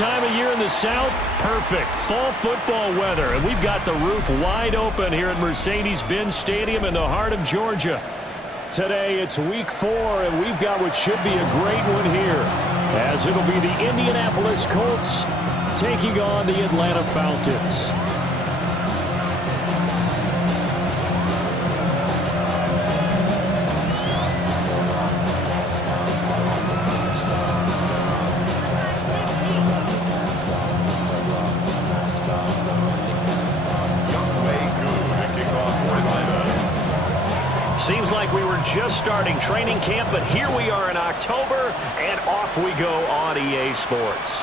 time of year in the South? Perfect. Fall football weather. And we've got the roof wide open here at Mercedes-Benz Stadium in the heart of Georgia. Today it's week 4, and we've got what should be a great one here, as it'll be the Indianapolis Colts taking on the Atlanta Falcons. Seems like we were just starting training camp, but here we are in October, and off we go on EA Sports.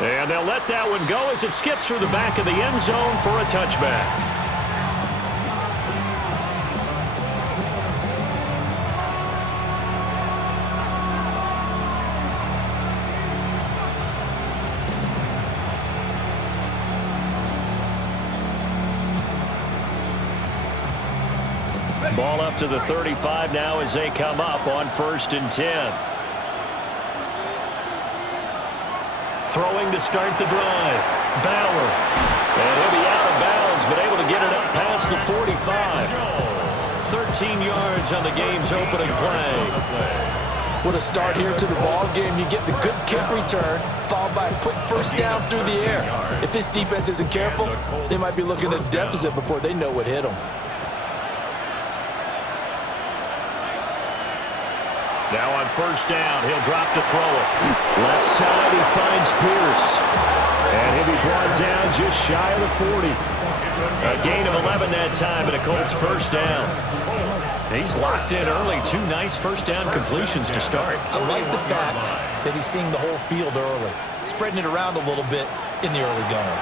And they'll let that one go as it skips through the back of the end zone for a touchback. Ball up to the 35 now as they come up on 1st and 10. Throwing to start the drive. Bauer. And he'll be out of bounds, but able to get it up past the 45. 13 yards on the game's opening play. What a start here to the ball game. You get the good kick return, followed by a quick first down through the air. If this defense isn't careful, they might be looking at a deficit before they know what hit them. Now on 1st down, he'll drop to throw it. Left side, he finds Pierce. And he'll be brought down just shy of the 40. A gain of 11 that time, and a Colts 1st down. He's locked in early. 2 nice 1st down completions to start. I like the fact that he's seeing the whole field early, spreading it around a little bit in the early going.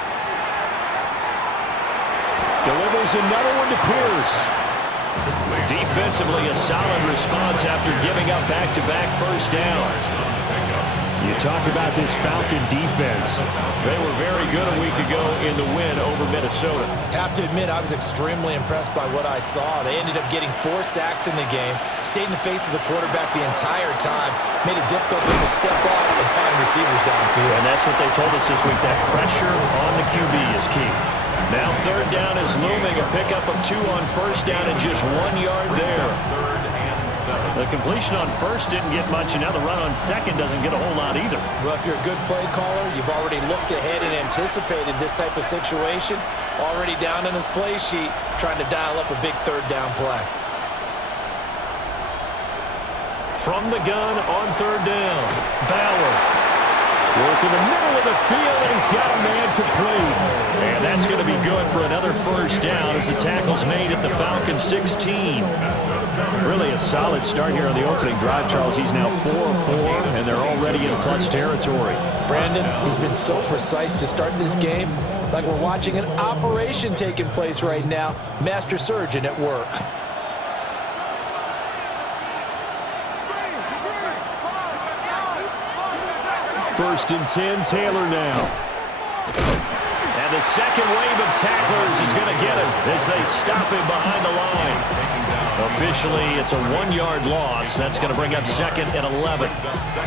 Delivers another one to Pierce. Defensively, a solid response after giving up back-to-back 1st downs. You talk about this Falcon defense. They were very good a week ago in the win over Minnesota. Have to admit, I was extremely impressed by what I saw. They ended up getting 4 sacks in the game, stayed in the face of the quarterback the entire time, made it difficult for him to step up and find receivers downfield. And that's what they told us this week, that pressure on the QB is key. Now 3rd down is looming, a pickup of 2 on 1st down and just 1 yard there. The completion on 1st didn't get much, and now the run on 2nd doesn't get a whole lot either. Well, if you're a good play caller, you've already looked ahead and anticipated this type of situation. Already down on his play sheet, trying to dial up a big 3rd down play. From the gun on 3rd down, Bauer. Work in the middle of the field, and he's got a man complete. And that's going to be good for another 1st down as the tackle's made at the Falcons 16. Really a solid start here on the opening drive, Charles. He's now 4 of 4, and they're already in clutch territory. Brandon, he's been so precise to start this game, like we're watching an operation taking place right now. Master surgeon at work. 1st and 10, Taylor now. And the second wave of tacklers is going to get him as they stop him behind the line. Officially, it's a 1-yard loss. That's going to bring up 2nd and 11.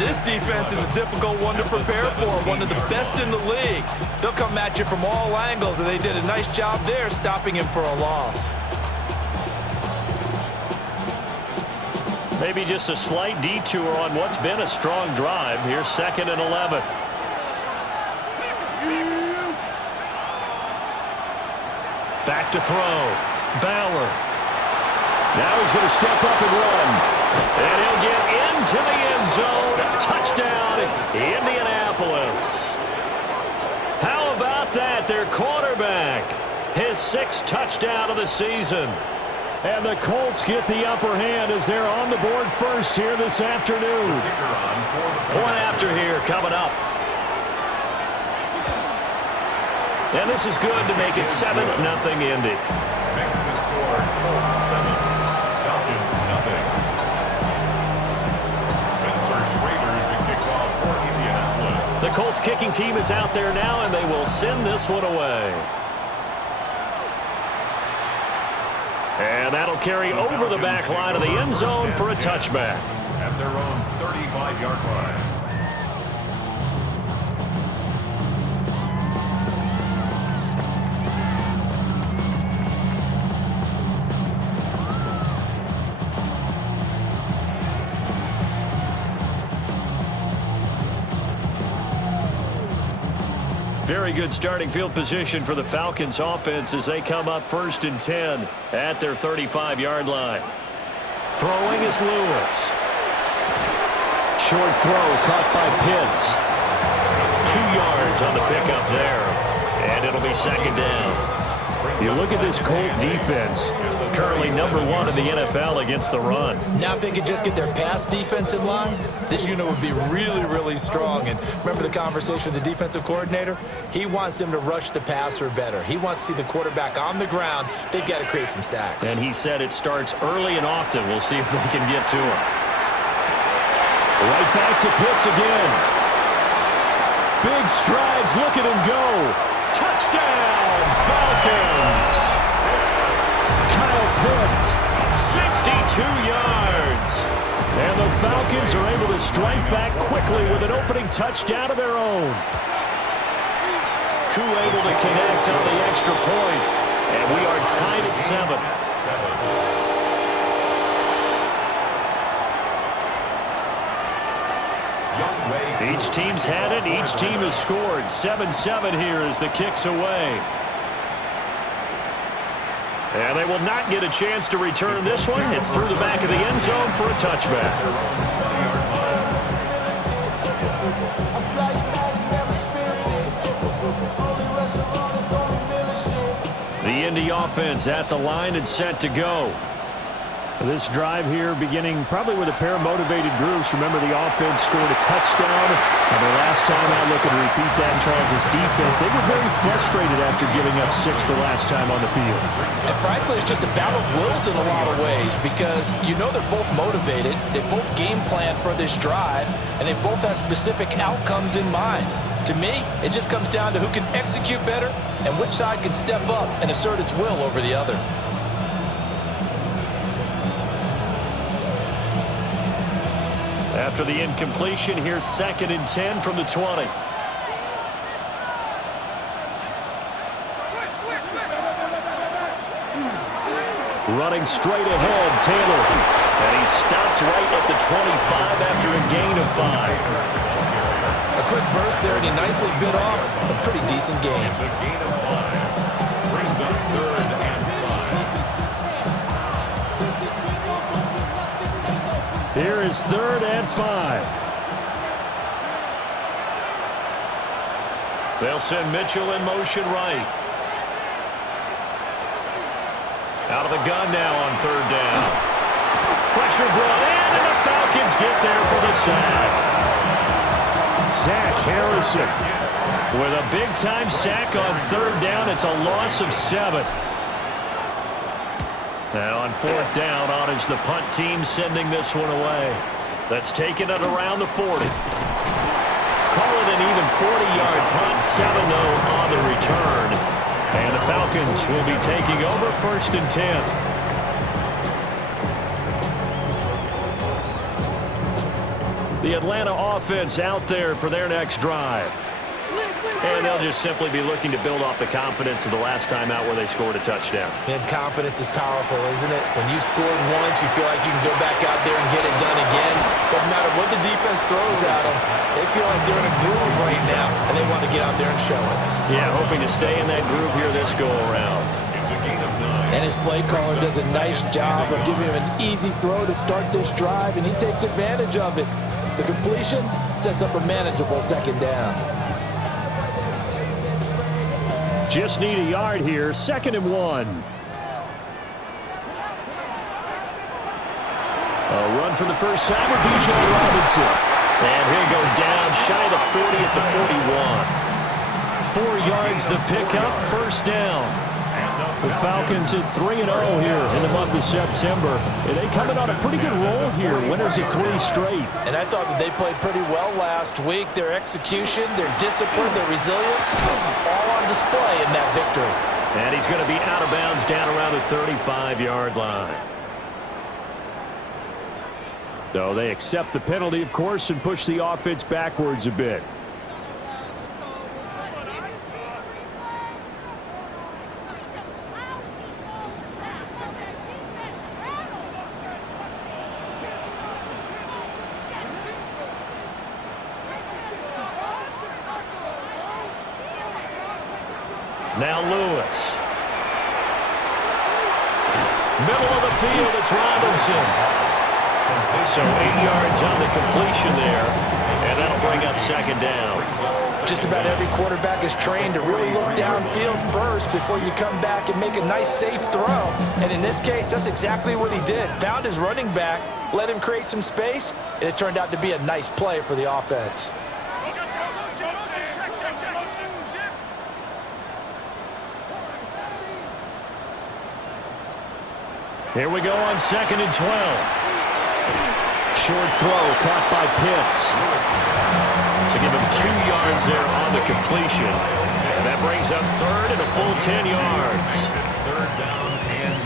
This defense is a difficult one to prepare for, one of the best in the league. They'll come at you from all angles, and they did a nice job there stopping him for a loss. Maybe just a slight detour on what's been a strong drive. Here's 2nd and 11. Back to throw. Bauer. Now he's going to step up and run. And he'll get into the end zone. Touchdown, Indianapolis. How about that? Their quarterback. His 6th touchdown of the season. And the Colts get the upper hand as they're on the board first here this afternoon. Point after here coming up. And this is good to make it 7-0 Indy. Makes the score Colts 7, Falcons nothing. Spencer Schrader's the kickoff for Indianapolis. The Colts kicking team is out there now, and they will send this one away. And that'll carry over the back line of the end zone for a touchback. At their own 35-yard line. Very good starting field position for the Falcons offense as they come up 1st and 10 at their 35-yard line. Throwing is Lewis. Short throw caught by Pitts. 2 yards on the pickup there, and it'll be 2nd down. You look at this Colt defense, currently #1 in the NFL against the run. Now if they could just get their pass defense in line, this unit would be really, really strong. And remember the conversation with the defensive coordinator? He wants them to rush the passer better. He wants to see the quarterback on the ground. They've got to create some sacks. And he said it starts early and often. We'll see if they can get to him. Right back to Pitts again. Big strides. Look at him go. Touchdown, Falcons. Kyle Pitts, 62 yards. And the Falcons are able to strike back quickly with an opening touchdown of their own. Koo able to connect on the extra point. And we are tied at 7. Each team's had it. Each team has scored. 7-7 here as the kick's away. And they will not get a chance to return this one. It's through the back of the end zone for a touchback. The Indy offense at the line and set to go. This drive here beginning probably with a pair of motivated groups. Remember, the offense scored a touchdown. And the last time out, looking to repeat that in Charles' defense, they were very frustrated after giving up 6 the last time on the field. And frankly, it's just a battle of wills in a lot of ways because you know they're both motivated. They both game plan for this drive, and they both have specific outcomes in mind. To me, it just comes down to who can execute better and which side can step up and assert its will over the other. After the incompletion, here's 2nd and 10 from the 20. Running straight ahead, Taylor. And he stopped right at the 25 after a gain of 5. A quick burst there, and he nicely bit off a pretty decent game. Brings up 3rd and 5. Here is 3rd and 5. They'll send Mitchell in motion right. Out of the gun now on 3rd down. Pressure brought in, and the Falcons get there for the sack. Zach Harrison with a big-time sack on 3rd down. It's a loss of 7. Now on 4th down, on is the punt team sending this one away. That's taken at around the 40. Call it an even 40-yard punt, 7-0 on the return. And the Falcons will be taking over 1st and 10. The Atlanta offense out there for their next drive. And they'll just simply be looking to build off the confidence of the last time out where they scored a touchdown. And confidence is powerful, isn't it? When you've scored once, you feel like you can go back out there and get it done again. Doesn't matter what the defense throws at them. They feel like they're in a groove right now, and they want to get out there and show it. Yeah, hoping to stay in that groove here this go-around. And his play caller does a nice job of giving him an easy throw to start this drive, and he takes advantage of it. The completion sets up a manageable 2nd down. Just need a yard here. 2nd and 1. A run for the first time with Bijan Robinson. And he'll go down shy of the 40 at the 41. 4 yards the pickup. 1st down. The Falcons at 3-0 here in the month of September. And they coming on a pretty good roll here. Winners of 3 straight. And I thought that they played pretty well last week. Their execution, their discipline, their resilience, all on display in that victory. And he's going to be out of bounds down around the 35-yard line. So they accept the penalty, of course, and push the offense backwards a bit. Now Lewis. Middle of the field, it's Robinson. So 8 yards on the completion there, and that'll bring up second down. Just about every quarterback is trained to really look downfield first before you come back and make a nice, safe throw. And in this case, that's exactly what he did. Found his running back, let him create some space, and it turned out to be a nice play for the offense. Here we go on 2nd and 12. Short throw caught by Pitts. So give him 2 yards there on the completion. And that brings up 3rd and a full 10 yards. 3rd down and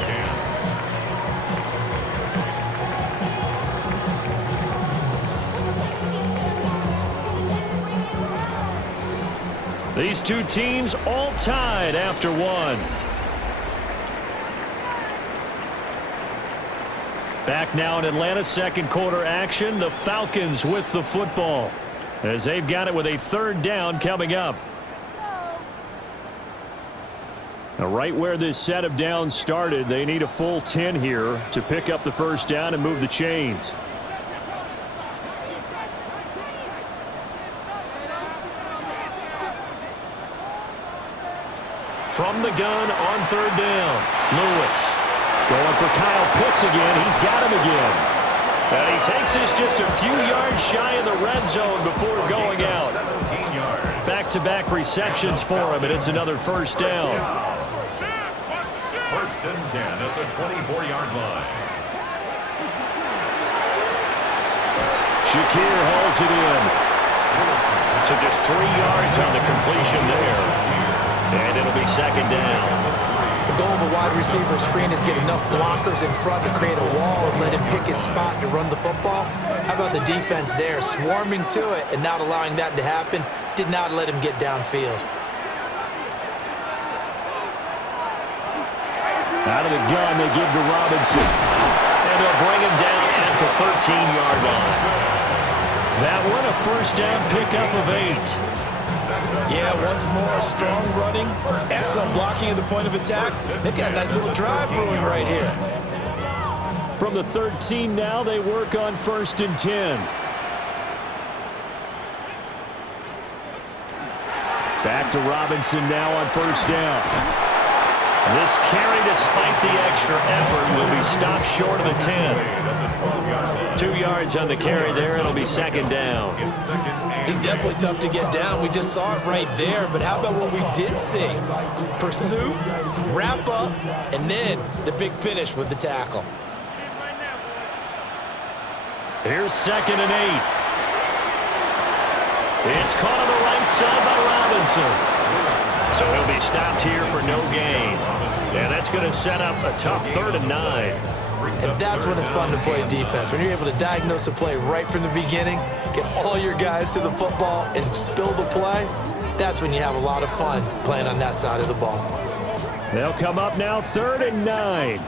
10. These two teams all tied after one. Back now in Atlanta's second quarter action. The Falcons with the football as they've got it with a 3rd down coming up. Now right where this set of downs started, they need a full 10 here to pick up the 1st down and move the chains. From the gun on 3rd down, Lewis. Going for Kyle Pitts again. He's got him again. And he takes this just a few yards shy of the red zone before going out. Back-to-back receptions for him, and it's another 1st down. 1st and 10 at the 24-yard line. Shakir hauls it in. So just 3 yards on the completion there. And it'll be 2nd down. The goal of a wide receiver screen is get enough blockers in front to create a wall and let him pick his spot to run the football. How about the defense there, swarming to it and not allowing that to happen? Did not let him get downfield. Out of the gun, they give to Robinson. And they'll bring him down at the 13-yard line. That one, a 1st down pickup of 8. Yeah, once more, strong running, excellent blocking at the point of attack. They've got a nice little drive brewing right here. From the 13 now, they work on 1st and 10. Back to Robinson now on 1st down. This carry, despite the extra effort, will be stopped short of the 10. 2 yards on the carry there. It'll be 2nd down. He's definitely tough to get down. We just saw it right there. But how about what we did see? Pursuit, wrap up, and then the big finish with the tackle. Here's 2nd and 8. It's caught on the right side by Robinson. So he'll be stopped here for no gain. And that's going to set up a tough 3rd and 9. And that's when it's fun to play defense. When you're able to diagnose a play right from the beginning, get all your guys to the football, and spill the play, that's when you have a lot of fun playing on that side of the ball. They'll come up now 3rd and 9.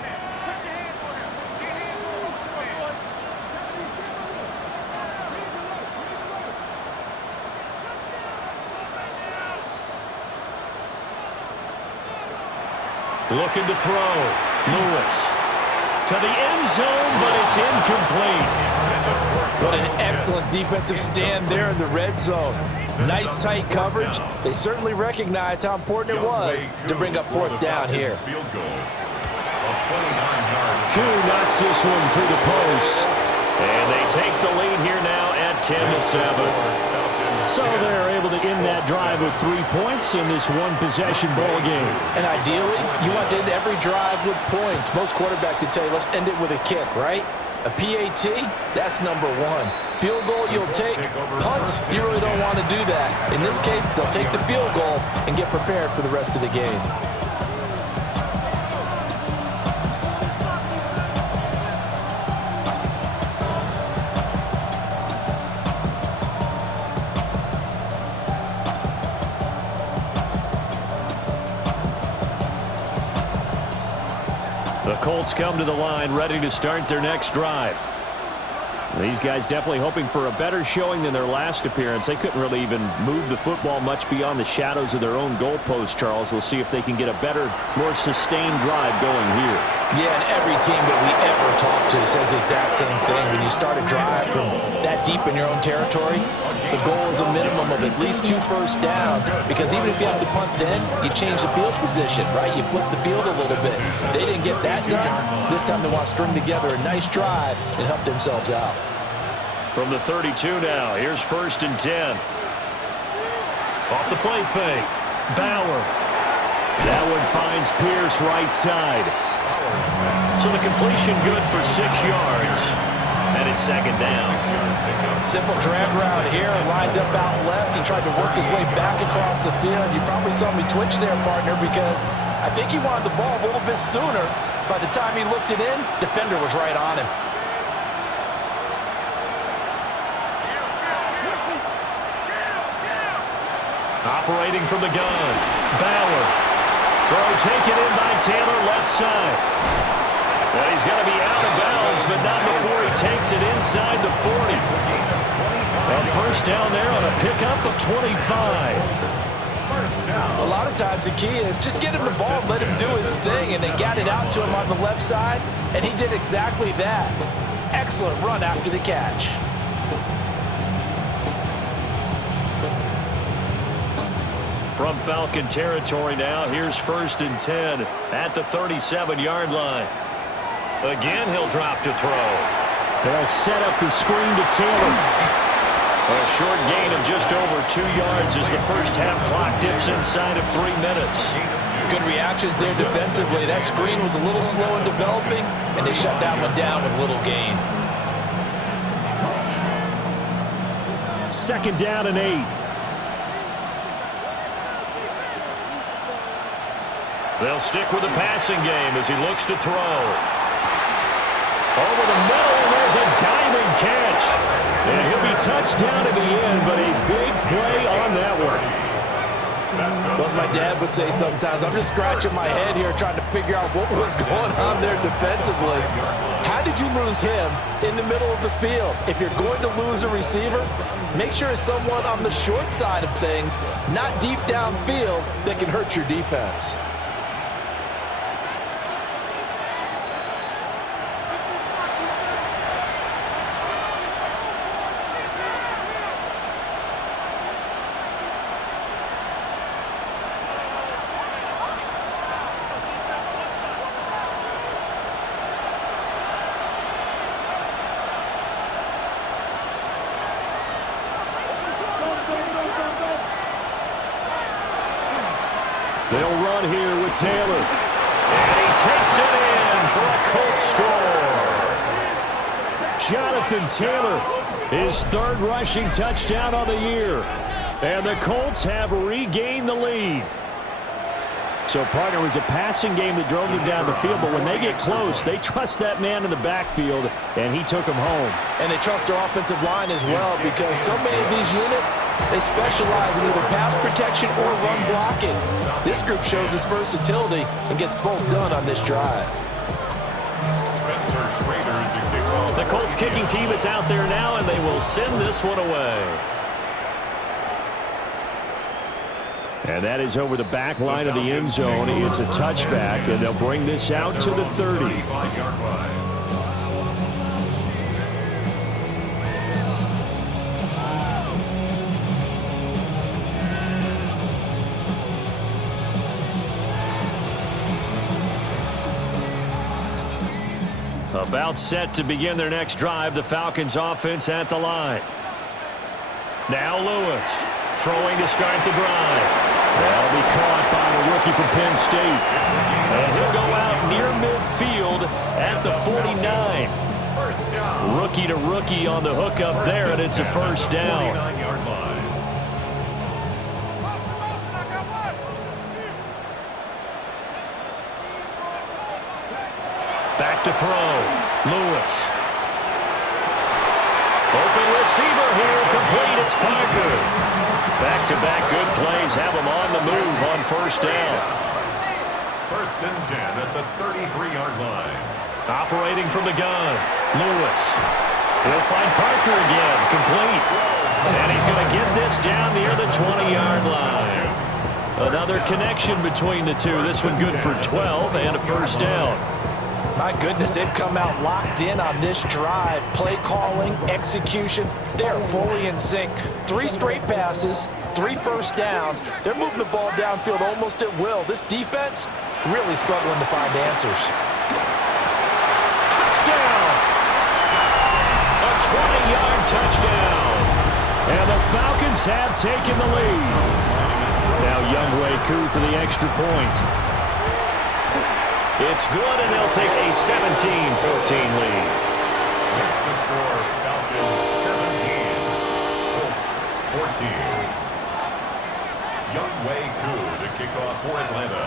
Looking to throw. Lewis to the end zone, but it's incomplete. What an excellent defensive stand there in the red zone. Nice tight coverage. They certainly recognized how important it was to bring up 4th down here. Koo knocks this one through the post. And they take the lead here now at 10-7. So they're able to end that drive with 3 points in this one-possession ball game. And ideally, you want to end every drive with points. Most quarterbacks would tell you, let's end it with a kick, right? A PAT, that's number 1. Field goal, you'll take. Punts, you really don't want to do that. In this case, they'll take the field goal and get prepared for the rest of the game. The Colts come to the line ready to start their next drive. These guys definitely hoping for a better showing than their last appearance. They couldn't really even move the football much beyond the shadows of their own goalpost, Charles. We'll see if they can get a better, more sustained drive going here. Yeah, and every team that we ever talk to says the exact same thing. When you start a drive from that deep in your own territory, the goal is a minimum of at least 2 first downs, because even if you have to punt then, you change the field position, right? You flip the field a little bit. They didn't get that done. This time they want to string together a nice drive and help themselves out. From the 32 now, here's 1st and 10. Off the play fake. Bauer. That one finds Pierce right side. So the completion good for 6 yards. And it's 2nd down. Simple drag route here, lined up out left. He tried to work his way back across the field. You probably saw me twitch there, partner, because I think he wanted the ball a little bit sooner. By the time he looked it in, defender was right on him. Operating from the gun. Bauer. Throw taken in by Taylor, left side. Well, he's going to be out of bounds, but not before he takes it inside the 40. A 1st down there on a pickup of 25. A lot of times the key is just get him the ball, let him do his thing, and they got it out to him on the left side, and he did exactly that. Excellent run after the catch. From Falcon territory now, here's 1st and 10 at the 37-yard line. Again, he'll drop to throw. They'll set up the screen to Taylor. A short gain of just over 2 yards as the first half clock dips inside of 3 minutes. Good reactions there defensively. That screen was a little slow in developing, and they shut that one down with little gain. 2nd down and 8. They'll stick with the passing game as he looks to throw. Over the middle, and there's a diving catch. And he'll be touched down in the end, but a big play on that one. What my dad would say sometimes, I'm just scratching my head here trying to figure out what was going on there defensively. How did you lose him in the middle of the field? If you're going to lose a receiver, make sure it's someone on the short side of things, not deep downfield, that can hurt your defense. They'll run here with Taylor. And he takes it in for a Colts score. Jonathan Taylor, his 3rd rushing touchdown of the year. And the Colts have regained the lead. So, partner, it was a passing game that drove them down the field, but when they get close, they trust that man in the backfield, and he took them home. And they trust their offensive line as well, because so many of these units, they specialize in either pass protection or run blocking. This group shows its versatility and gets both done on this drive. The Colts kicking team is out there now, and they will send this one away. And that is over the back line of the end zone. It's a touchback, and they'll bring this out to the 30. About set to begin their next drive, the Falcons offense at the line. Now Lewis throwing to start the drive. That'll be caught by the rookie from Penn State. And he'll go out near midfield at the 49. Rookie to rookie on the hook up there, and it's a 1st down. Back to throw. Lewis. Open receiver here, complete, it's Parker. Back-to-back good plays have him on the move on 1st down. 1st and 10 at the 33-yard line. Operating from the gun, Lewis. He'll find Parker again, complete. And he's going to get this down near the 20-yard line. Another connection between the two. This one good for 12 and a first down. My goodness, they've come out locked in on this drive. Play calling, execution, they're fully in sync. 3 straight passes, 3 first downs. They're moving the ball downfield almost at will. This defense really struggling to find answers. Touchdown! A 20-yard touchdown. And the Falcons have taken the lead. Now Younghoe Koo for the extra point. It's good, and they'll take a 17-14 lead. Makes the score Falcons 17, Colts 14. Younghoe Koo to kick off for Atlanta.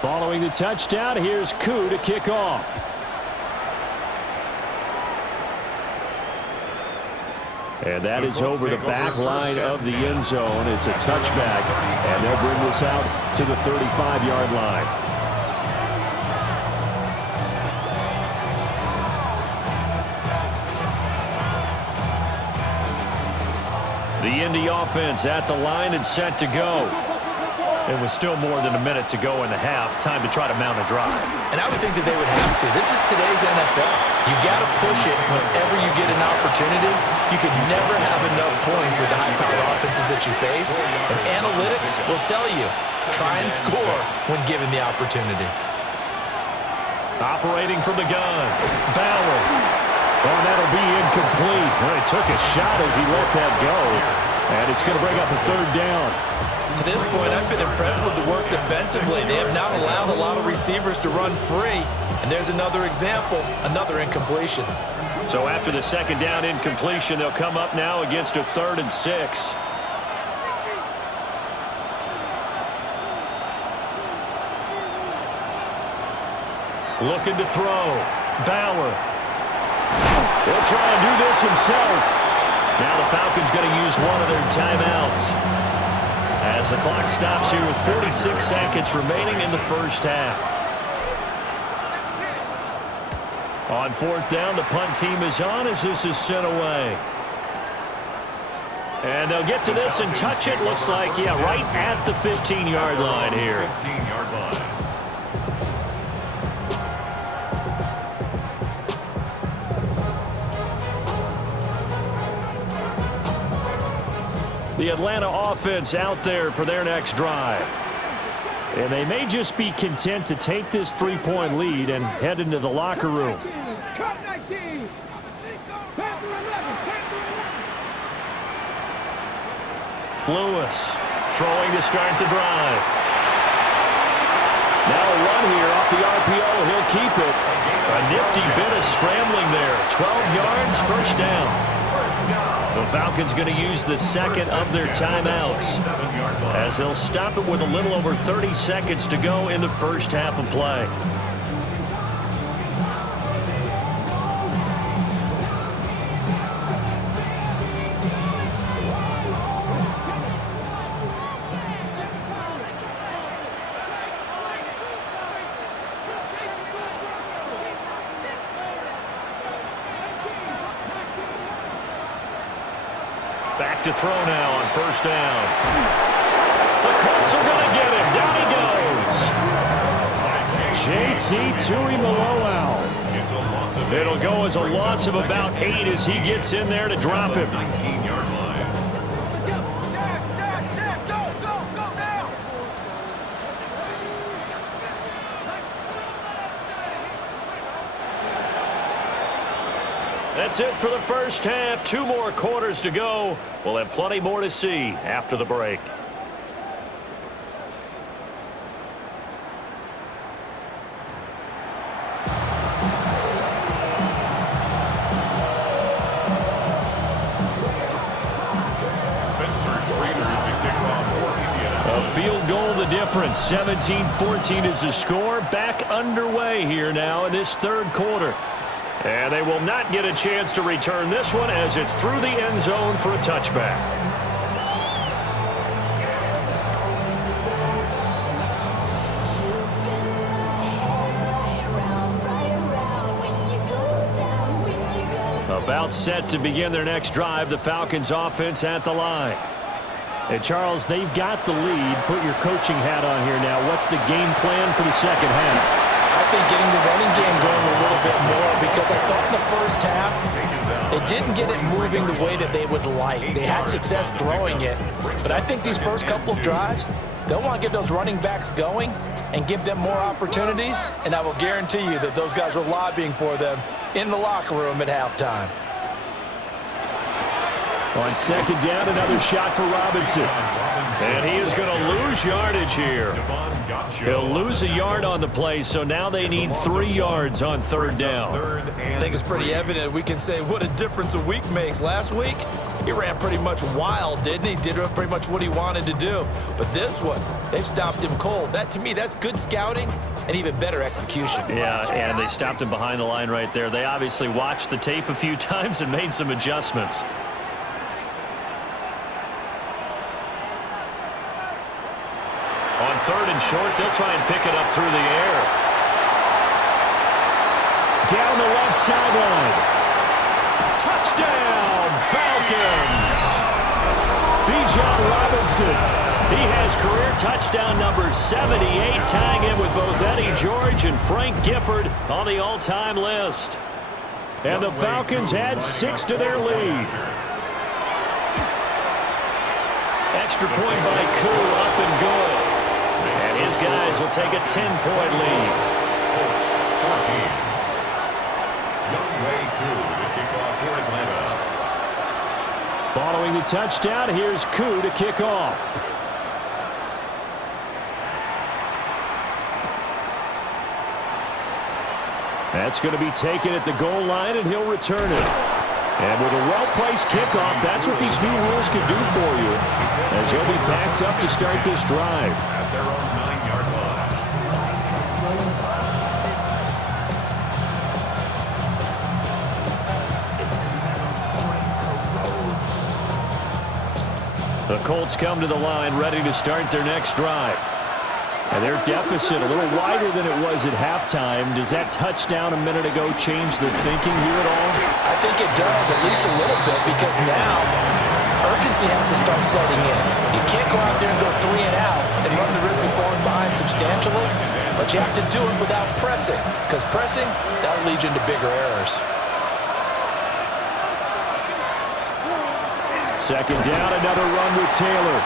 Following the touchdown, here's Koo to kick off. And that is over the back line of the end zone. It's a touchback, and they'll bring this out to the 35-yard line. The Indy offense at the line and set to go. It was still more than a minute to go in the half. Time to try to mount a drive. And I would think that they would have to. This is today's NFL. You got to push it whenever you get an opportunity. You can never have enough points with the high-powered offenses that you face. And analytics will tell you, try and score when given the opportunity. Operating from the gun, Bauer. Oh, that'll be incomplete. Well, he took a shot as he let that go. And it's going to bring up a third down. To this point, I've been impressed with the work defensively. They have not allowed a lot of receivers to run free. And there's another example, another incompletion. So after the second down incompletion, they'll come up now against a 3rd and 6. Looking to throw. Bauer. He'll try and do this himself. Now the Falcons going to use one of their timeouts as the clock stops here with 46 seconds remaining in the first half. On 4th down, the punt team is on as this is sent away. And they'll get to this and touch it. Looks like, yeah, right at the 15-yard line here. 15-yard line. The Atlanta offense out there for their next drive. And they may just be content to take this 3-point lead and head into the locker room. Lewis throwing to start the drive. Now a run here off the RPO. He'll keep it. A nifty bit of scrambling there. 12 yards, first down. The Falcons going to use the second of their timeouts as they'll stop it with a little over 30 seconds to go in the first half of play. Back to throw now on first down. The Colts are going to get him. Down he goes. JT Tuimoloau. It'll go as a loss of about 8 as he gets in there to drop him. 19-yard line. That's it for the first half. 2 more quarters to go. We'll have plenty more to see after the break. A field goal the difference. 17-14 is the score. Back underway here now in this 3rd quarter. And they will not get a chance to return this one as it's through the end zone for a touchback. About set to begin their next drive. The Falcons offense at the line. And Charles, they've got the lead. Put your coaching hat on here now. What's the game plan for the second half? I think getting the running game going a little bit more, because I thought in the first half they didn't get it moving the way that they would like. They had success throwing it, but I think these first couple of drives, they'll want to get those running backs going and give them more opportunities, and I will guarantee you that those guys were lobbying for them in the locker room at halftime. On second down, another shot for Robinson. And he is going to lose yardage here. He'll lose a yard on the play, so now they need 3 yards on third down. I think it's pretty evident. We can say what a difference a week makes. Last week, he ran pretty much wild, didn't he? Did pretty much what he wanted to do. But this one, they've stopped him cold. That, to me, that's good scouting and even better execution. Yeah, and they stopped him behind the line right there. They obviously watched the tape a few times and made some adjustments. On third and short, they'll try and pick it up through the air. Down the left sideline. Touchdown, Falcons! Bijan Robinson. He has career touchdown number 78, tying him with both Eddie George and Frank Gifford on the all-time list. And the Falcons add 6 to their lead. Extra point by Koo, up and good. And his guys will take a 10-point lead. Colts 14. Younghoe Koo to kick off for Atlanta. Following the touchdown, here's Koo to kick off. That's going to be taken at the goal line, and he'll return it. And with a well-placed kickoff, that's what these new rules can do for you, as he'll be backed up to start this drive. At their own 9-yard line. The Colts come to the line ready to start their next drive. And their deficit a little wider than it was at halftime. Does that touchdown a minute ago change the thinking here at all? I think it does, at least a little bit, because now urgency has to start setting in. You can't go out there and go 3 and out and run the risk of falling behind substantially, but you have to do it without pressing, because pressing, that'll lead you into bigger errors. Second down, another run with Taylor.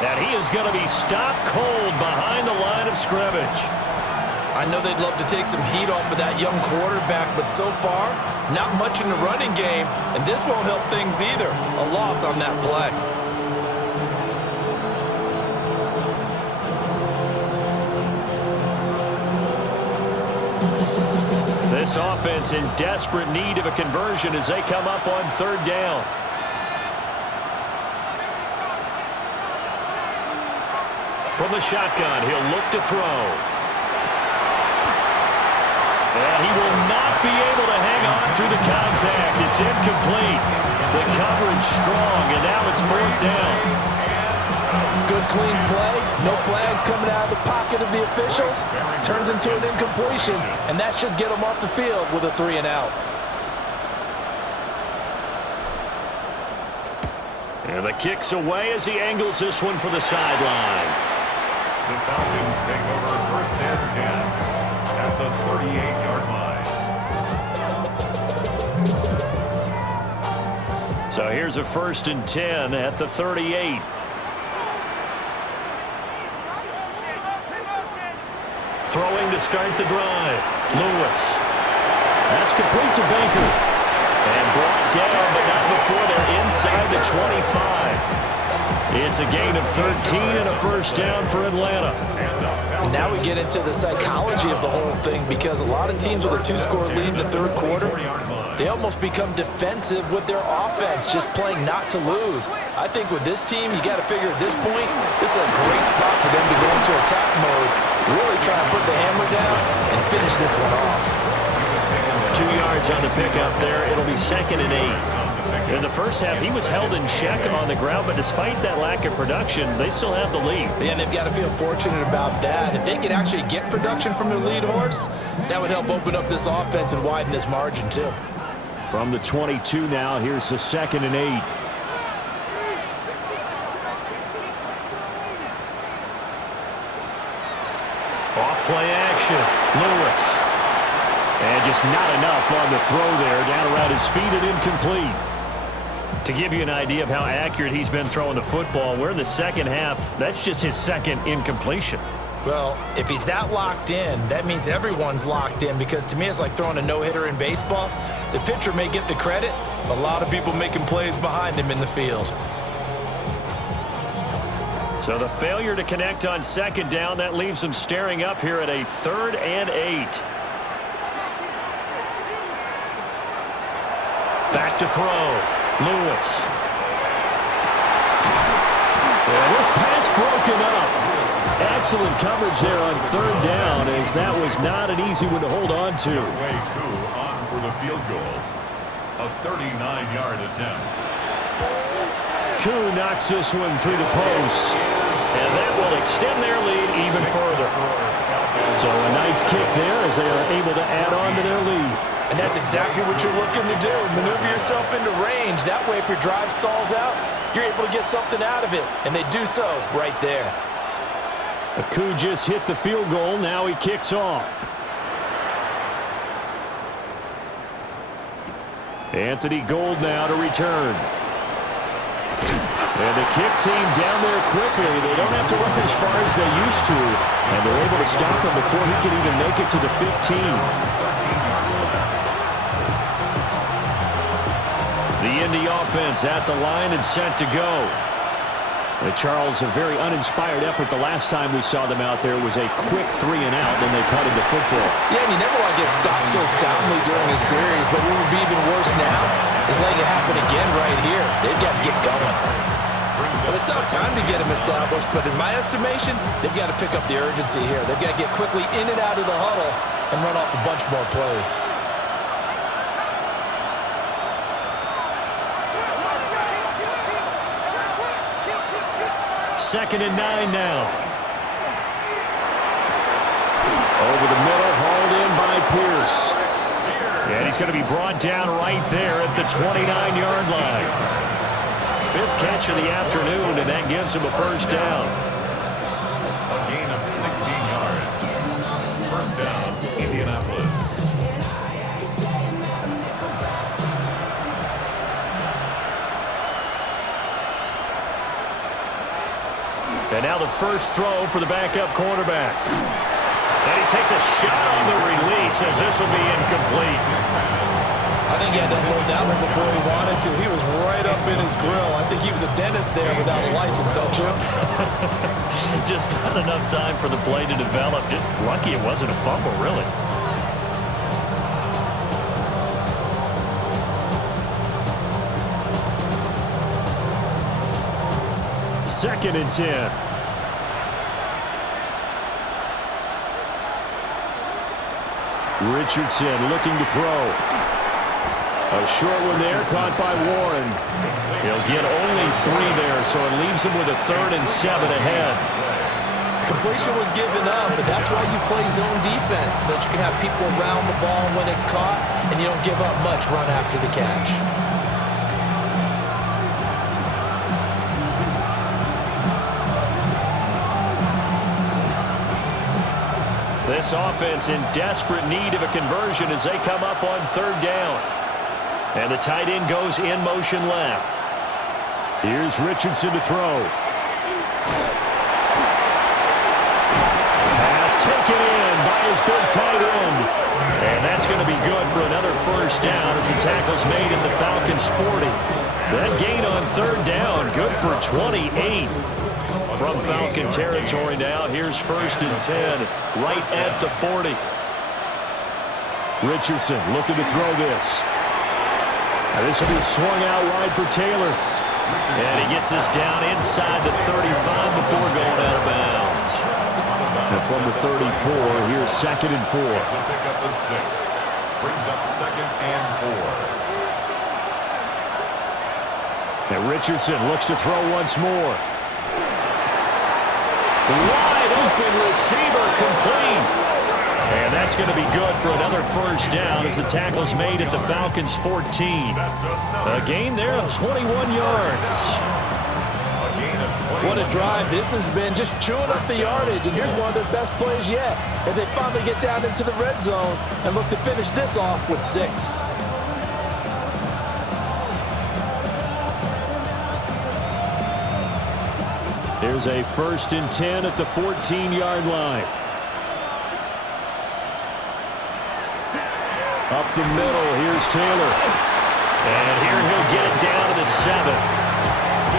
And he is going to be stopped cold behind the line of scrimmage. I know they'd love to take some heat off of that young quarterback, but so far, not much in the running game, and this won't help things either. A loss on that play. This offense in desperate need of a conversion as they come up on third down. From the shotgun, he'll look to throw. And he will not be able to hang on through the contact. It's incomplete. The coverage strong, and now it's fourth down. Good clean play. No flags coming out of the pocket of the officials. Turns into an incompletion, and that should get them off the field with a 3 and out. And the kick's away as he angles this one for the sideline. The Falcons take over first and 10 at the 38-yard line. So here's a first and 10 at the 38. Throwing to start the drive. Lewis. That's complete to Baker. And brought down, but not before they're inside the 25. It's a gain of 13 and a first down for Atlanta. And now we get into the psychology of the whole thing, because a lot of teams with a 2-score lead in the third quarter, they almost become defensive with their offense, just playing not to lose. I think with this team, you got to figure at this point, this is a great spot for them to go into attack mode, really try and put the hammer down and finish this one off. 2 yards on the pickup there. It'll be second and 8. In the first half, he was held in check on the ground, but despite that lack of production, they still have the lead. Yeah, and they've got to feel fortunate about that. If they can actually get production from their lead horse, that would help open up this offense and widen this margin too. From the 22 now, here's the 2nd and 8. Off-play action. Lewis. And just not enough on the throw there. Down around his feet and incomplete. To give you an idea of how accurate he's been throwing the football, we're in the second half. That's just his 2nd incompletion. Well, if he's that locked in, that means everyone's locked in, because to me it's like throwing a no-hitter in baseball. The pitcher may get the credit, but a lot of people making plays behind him in the field. So the failure to connect on 2nd down, that leaves him staring up here at a 3rd and 8. Back to throw. Lewis. And this pass broken up. Excellent coverage there on 3rd down, as that was not an easy one to hold on to. Way Koo on for the field goal. A 39-yard attempt. Koo knocks this one through the post. And that will extend their lead even further. So a nice kick there as they are able to add on to their lead. And that's exactly what you're looking to do. Maneuver yourself into range. That way, if your drive stalls out, you're able to get something out of it. And they do so right there. Koo just hit the field goal. Now he kicks off. Anthony Gold now to return. And the kick team down there quickly. They don't have to run as far as they used to. And they're able to stop him before he can even make it to the 15. The Indy offense at the line and set to go. Charles, a very uninspired effort the last time we saw them out there was a quick 3 and out, then they punted the football. Yeah, and you never want to get stopped so soundly during a series, but what would be even worse now is letting it happen again right here. They've got to get going. Well, they still have time to get them established, but in my estimation, they've got to pick up the urgency here. They've got to get quickly in and out of the huddle and run off a bunch more plays. 2nd and 9 now. Over the middle, hauled in by Pierce. And he's going to be brought down right there at the 29-yard line. 5th catch of the afternoon, and that gives him a 1st down. A gain of 16 yards. 1st down, Indianapolis. And now the first throw for the backup quarterback. And he takes a shot on the release as this will be incomplete. I think he had to unload that one before he wanted to. He was right up in his grill. I think he was a dentist there without a license, don't you? Just not enough time for the play to develop. Just lucky it wasn't a fumble, really. Second and 10. Richardson looking to throw. A short one there, caught by Warren. He'll get only 3 there, so it leaves him with a 3rd and 7 ahead. Completion was given up, but that's why you play zone defense, so that you can have people around the ball when it's caught, and you don't give up much run after the catch. This offense in desperate need of a conversion as they come up on 3rd down. And the tight end goes in motion left. Here's Richardson to throw. Pass taken in by his big tight end. And that's going to be good for another 1st down as the tackle's made at the Falcons' 40. That gain on 3rd down, good for 28. From Falcon territory now, here's 1st and 10, right at the 40. Richardson looking to throw this. Now this will be swung out wide for Taylor. And he gets this down inside the 35 before going out of bounds. And from the 34, here's 2nd and 4. It's a pickup of 6. Brings up 2nd and 4. And Richardson looks to throw once more. Wide open receiver complete. And that's going to be good for another first down as the tackle's made at the Falcons' 14. A gain there of 21 yards. What a drive this has been, just chewing up the yardage. And here's one of their best plays yet as they finally get down into the red zone and look to finish this off with 6. Here's a 1st and 10 at the 14-yard line. Up the middle, here's Taylor. And here he'll get it down to the 7.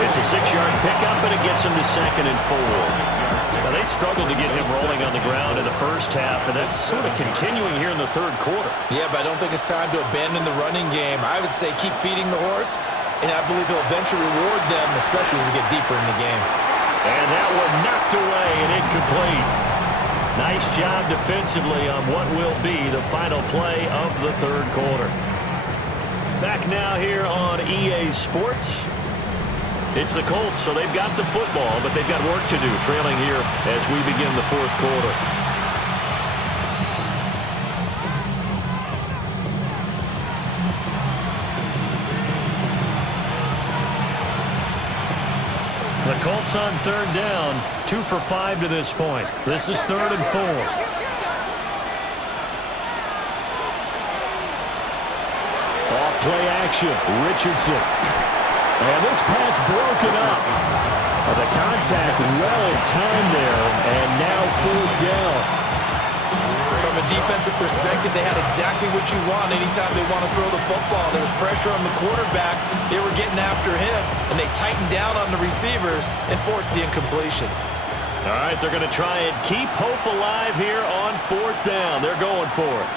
It's a 6-yard pickup, and it gets him to 2nd and 4. Now, they struggled to get him rolling on the ground in the first half, and that's sort of continuing here in the third quarter. Yeah, but I don't think it's time to abandon the running game. I would say keep feeding the horse, and I believe he'll eventually reward them, especially as we get deeper in the game. And that one knocked away and incomplete. Nice job defensively on what will be the final play of the third quarter. Back now here on EA Sports. It's the Colts, so they've got the football, but they've got work to do, trailing here as we begin the fourth quarter. The Colts on 3rd down, 2 for 5 to this point. This is 3rd and 4. Off-play action, Richardson. And this pass broken up. The contact well timed there, and now 4th down. From a defensive perspective, they had exactly what you want anytime they want to throw the football. There was pressure on the quarterback. They were getting after him, and they tightened down on the receivers and forced the incompletion. All right, they're going to try and keep hope alive here on 4th down. They're going for it.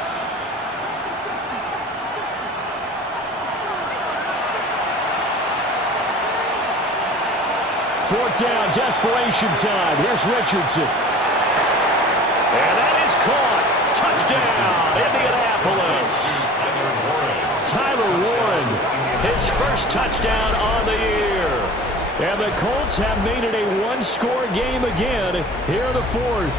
Fourth down, desperation time. Here's Richardson. And that is caught. Touchdown, Indianapolis. Tyler Warren, his first touchdown on the year. And the Colts have made it a one-score game again here in the fourth.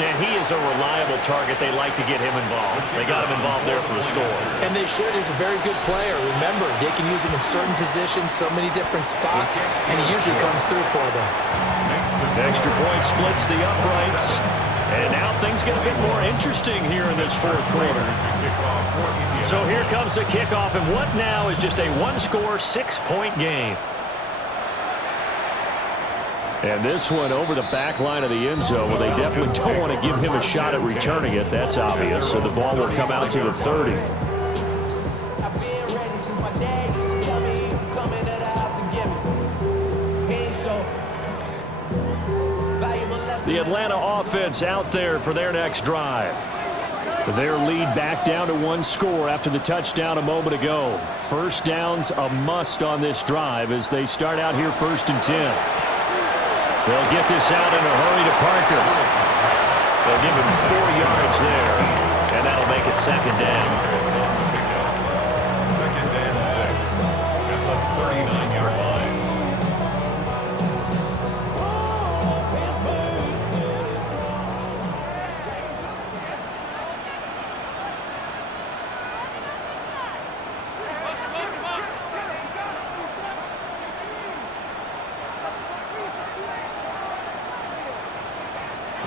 And he is a reliable target. They like to get him involved. They got him involved there for a score. And they should. He's a very good player. Remember, they can use him in certain positions, so many different spots, and he usually comes through for them. Extra point splits the uprights. And now things get a bit more interesting here in this fourth quarter. So here comes the kickoff, and what now is just a one-score, 6-point game. And this one over the back line of the end zone. Well, they definitely don't want to give him a shot at returning it. That's obvious. So the ball will come out to the 30. The Atlanta offense out there for their next drive. Their lead back down to one score after the touchdown a moment ago. First down's a must on this drive as they start out here 1st and 10. They'll get this out in a hurry to Parker. They'll give him 4 yards there, and that'll make it 2nd down. 2nd and 6 at the 39-yard line.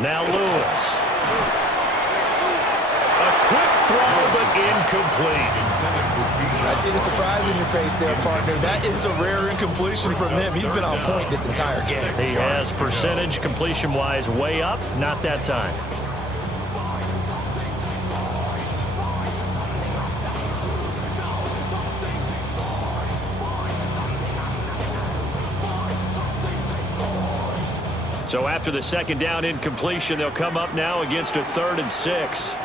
Now Lewis. A quick throw, but incomplete. I see the surprise in your face there, partner. That is a rare incompletion from him. He's been on point this entire game. He has percentage completion-wise way up, not that time. So after the 2nd down incompletion, they'll come up now against a 3rd and 6.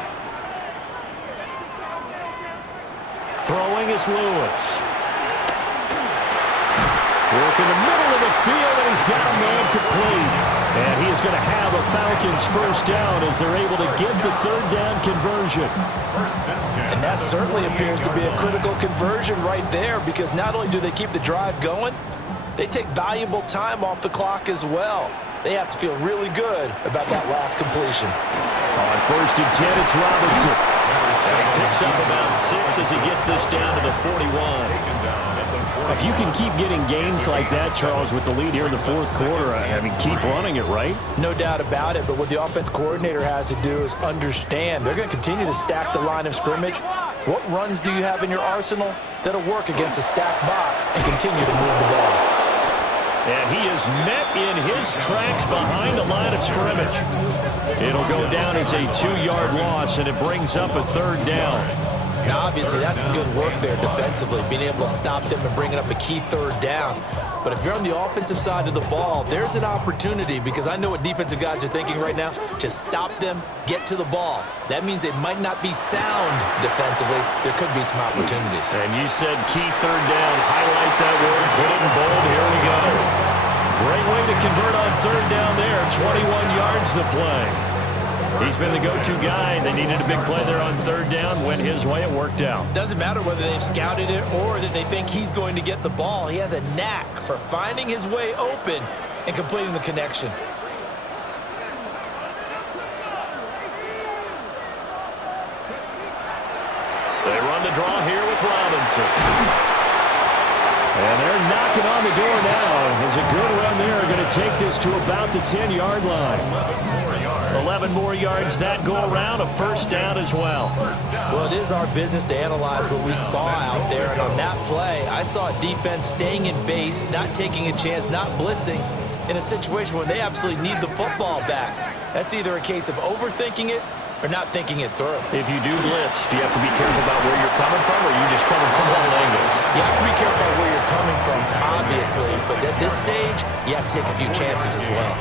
Throwing is Lewis. Work in the middle of the field, and he's got a man complete. And he is going to have a Falcons first down as they're able to get the 3rd down conversion. And that certainly appears to be a critical conversion right there, because not only do they keep the drive going, they take valuable time off the clock as well. they have to feel really good about that last completion. On 1st and 10, it's Robinson. And he picks up about 6 as he gets this down to the 41. If you can keep getting gains like that, Charles, with the lead here in the 4th quarter, I mean, keep running it, right? No doubt about it, but what the offense coordinator has to do is understand they're going to continue to stack the line of scrimmage. What runs do you have in your arsenal that'll work against a stacked box and continue to move the ball? And he is met in his tracks behind the line of scrimmage. It'll go down as a 2-yard loss, and it brings up a 3rd down. Now, obviously, that's some good work there defensively, being able to stop them and bringing up a key 3rd down. But if you're on the offensive side of the ball, there's an opportunity, because I know what defensive guys are thinking right now. Just stop them, get to the ball. That means they might not be sound defensively. There could be some opportunities. And you said key 3rd down. Highlight that word. Put it in bold. Here we go. Great way to convert on 3rd down there. 21 yards to play. He's been the go-to guy. They needed a big play there on 3rd down. Went his way. It worked out. Doesn't matter whether they've scouted it or that they think he's going to get the ball. He has a knack for finding his way open and completing the connection. They run the draw here with Robinson. And they're knocking on the door now. There's a good run there. Going to take this to about the 10-yard line. 11 more yards that go around, a 1st down as well. Well, it is our business to analyze what we saw out there, and on that play, I saw a defense staying in base, not taking a chance, not blitzing, in a situation where they absolutely need the football back. That's either a case of overthinking it or not thinking it through. If you do blitz, do you have to be careful about where you're coming from, or are you just coming from all angles? You have to be careful about where you're coming from, obviously, but at this stage, you have to take a few chances as well.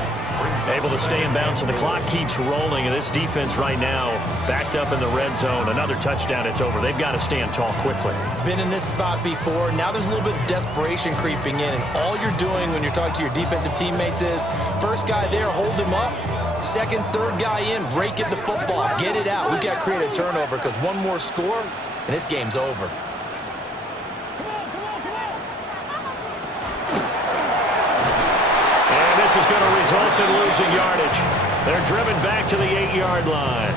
Able to stay in bounds, so the clock keeps rolling, and this defense right now backed up in the red zone. Another touchdown, it's over. They've got to stand tall quickly. Been in this spot before. Now there's a little bit of desperation creeping in, and all you're doing when you're talking to your defensive teammates is, first guy there, hold him up. Second, 3rd guy in, rake at the football. Get it out. We've got to create a turnover, because one more score, and this game's over. This is going to result in losing yardage. They're driven back to the 8-yard line.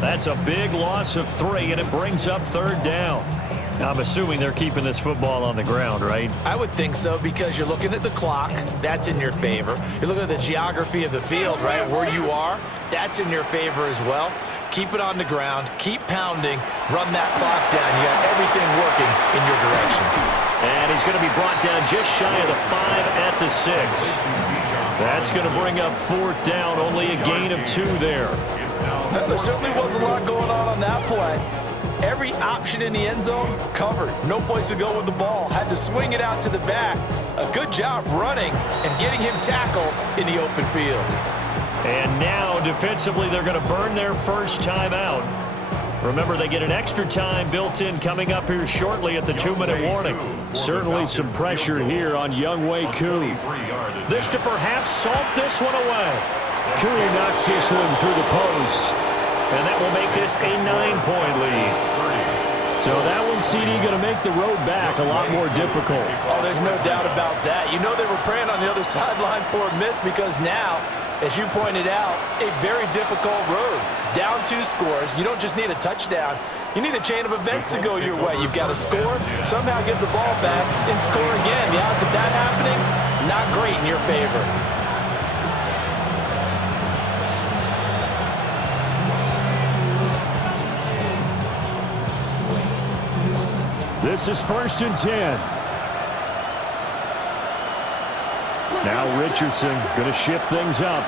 That's a big loss of 3, and it brings up 3rd down. Now, I'm assuming they're keeping this football on the ground, right? I would think so, because you're looking at the clock. That's in your favor. You're looking at the geography of the field, right? Where you are, that's in your favor as well. Keep it on the ground. Keep pounding. Run that clock down. You got everything working in your direction. And he's going to be brought down just shy of the 5 at the 6. That's going to bring up 4th down. Only a gain of 2 there. Well, there certainly was a lot going on that play. Every option in the end zone covered. No place to go with the ball. Had to swing it out to the back. A good job running and getting him tackled in the open field. And now, defensively, they're going to burn their first timeout. Remember, they get an extra time built in coming up here shortly at the 2-minute warning. Certainly some pressure here on Younghoe Koo. This to perhaps salt this one away. Koo knocks this one through the post. And that will make this a 9-point lead. So that one, CD, going to make the road back a lot more difficult. Oh, there's no doubt about that. You know they were praying on the other sideline for a miss, because now, as you pointed out, a very difficult road. Down 2 scores. You don't just need a touchdown. You need a chain of events to go your way. You've got to score, somehow get the ball back, and score again. The odds of that happening, not great in your favor. This is 1st and 10. Now Richardson going to shift things up.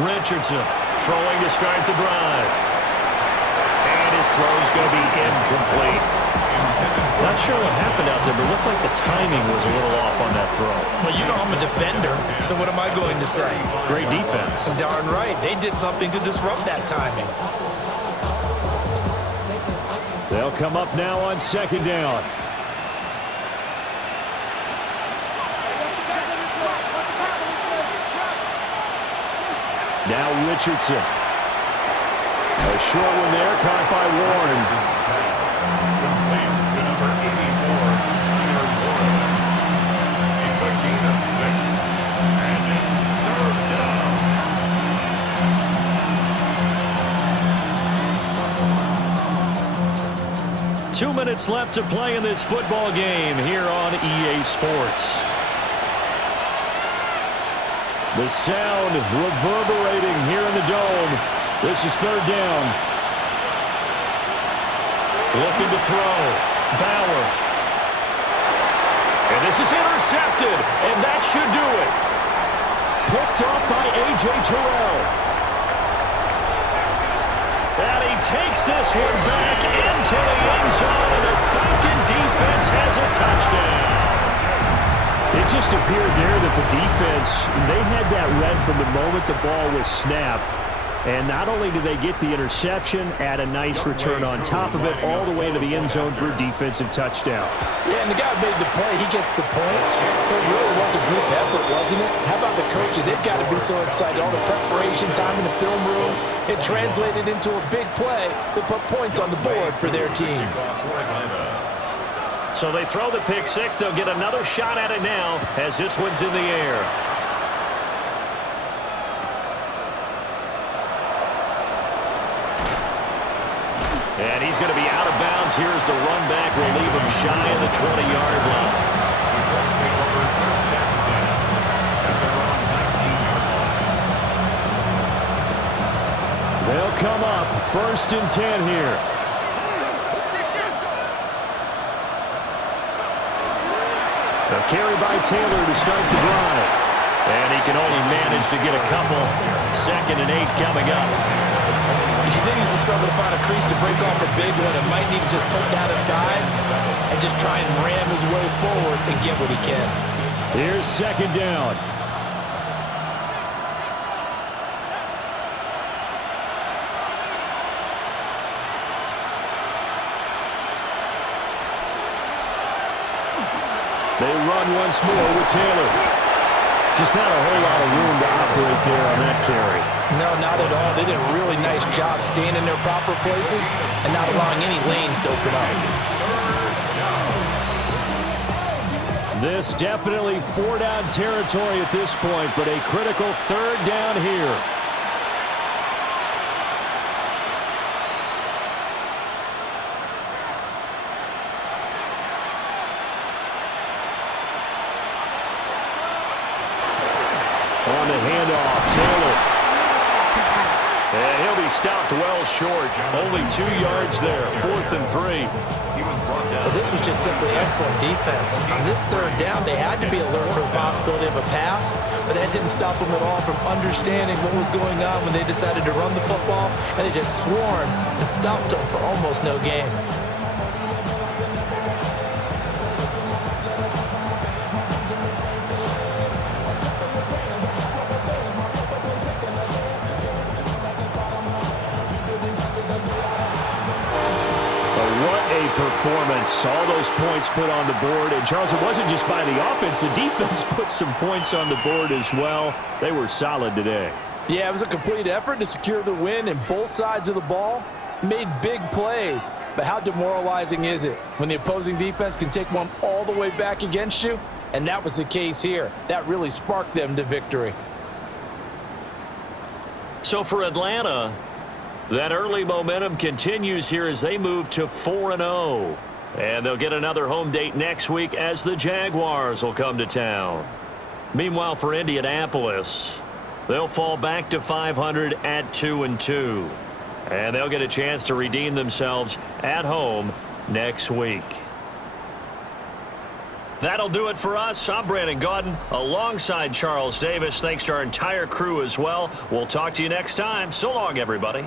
Richardson throwing to start the drive. And his throw is going to be incomplete. Not sure what happened out there, but it looked like the timing was a little off on that throw. Well, you know I'm a defender, so what am I going to say? Great defense. Darn right. They did something to disrupt that timing. They'll come up now on 2nd down. Now Richardson. A short one there, caught by Warren. Complete to number 84, Tyler Warren. 2 minutes left to play in this football game here on EA Sports. The sound reverberating here in the dome. This is third down. Looking to throw. Bauer. And this is intercepted, and that should do it. Picked off by A.J. Terrell. And he takes this one back into the end zone, and the Falcon defense has a touchdown. It just appeared there that the defense, they had that read from the moment the ball was snapped. And not only did they get the interception, add a nice return on top of it, all the way to the end zone for a defensive touchdown. Yeah, and the guy made the play. He gets the points. But it really was a group effort, wasn't it? How about the coaches? They've got to be so excited. All the preparation time in the film room, it translated into a big play that put points on the board for their team. So they throw the pick six. They'll get another shot at it now as this one's in the air. And he's going to be out of bounds. Here's the run back. Will leave him shy of the 20-yard line. Let's take over first down 10 at their own 19-yard line. They'll come up first and 10 here. A carry by Taylor to start the drive. And he can only manage to get a couple. 2nd and 8 coming up. He continues to struggle to find a crease to break off a big one and might need to just put that aside and just try and ram his way forward and get what he can. Here's 2nd down. They run once more with Taylor. Just not a whole lot of room to operate there on that carry. No, not at all. They did a really nice job staying in their proper places and not allowing any lanes to open up. This definitely 4-down territory at this point, but a critical 3rd down here. On the handoff, Taylor. And he'll be stopped well short. Only 2 yards there. 4th and 3. He was brought down. But this was just simply excellent defense. On this 3rd down, they had to be alert for the possibility of a pass, but that didn't stop them at all from understanding what was going on when they decided to run the football, and they just swarmed and stuffed them for almost no gain. Performance, all those points put on the board. And Charles, it wasn't just by the offense. The defense put some points on the board as well. They were solid today. Yeah, it was a complete effort to secure the win, and both sides of the ball made big plays. But how demoralizing is it when the opposing defense can take one all the way back against you? And that was the case here. That really sparked them to victory. So for Atlanta, that early momentum continues here as they move to 4-0. And they'll get another home date next week as the Jaguars will come to town. Meanwhile, for Indianapolis, they'll fall back to 500 at 2-2. And they'll get a chance to redeem themselves at home next week. That'll do it for us. I'm Brandon Gaudin alongside Charles Davis. Thanks to our entire crew as well. We'll talk to you next time. So long, everybody.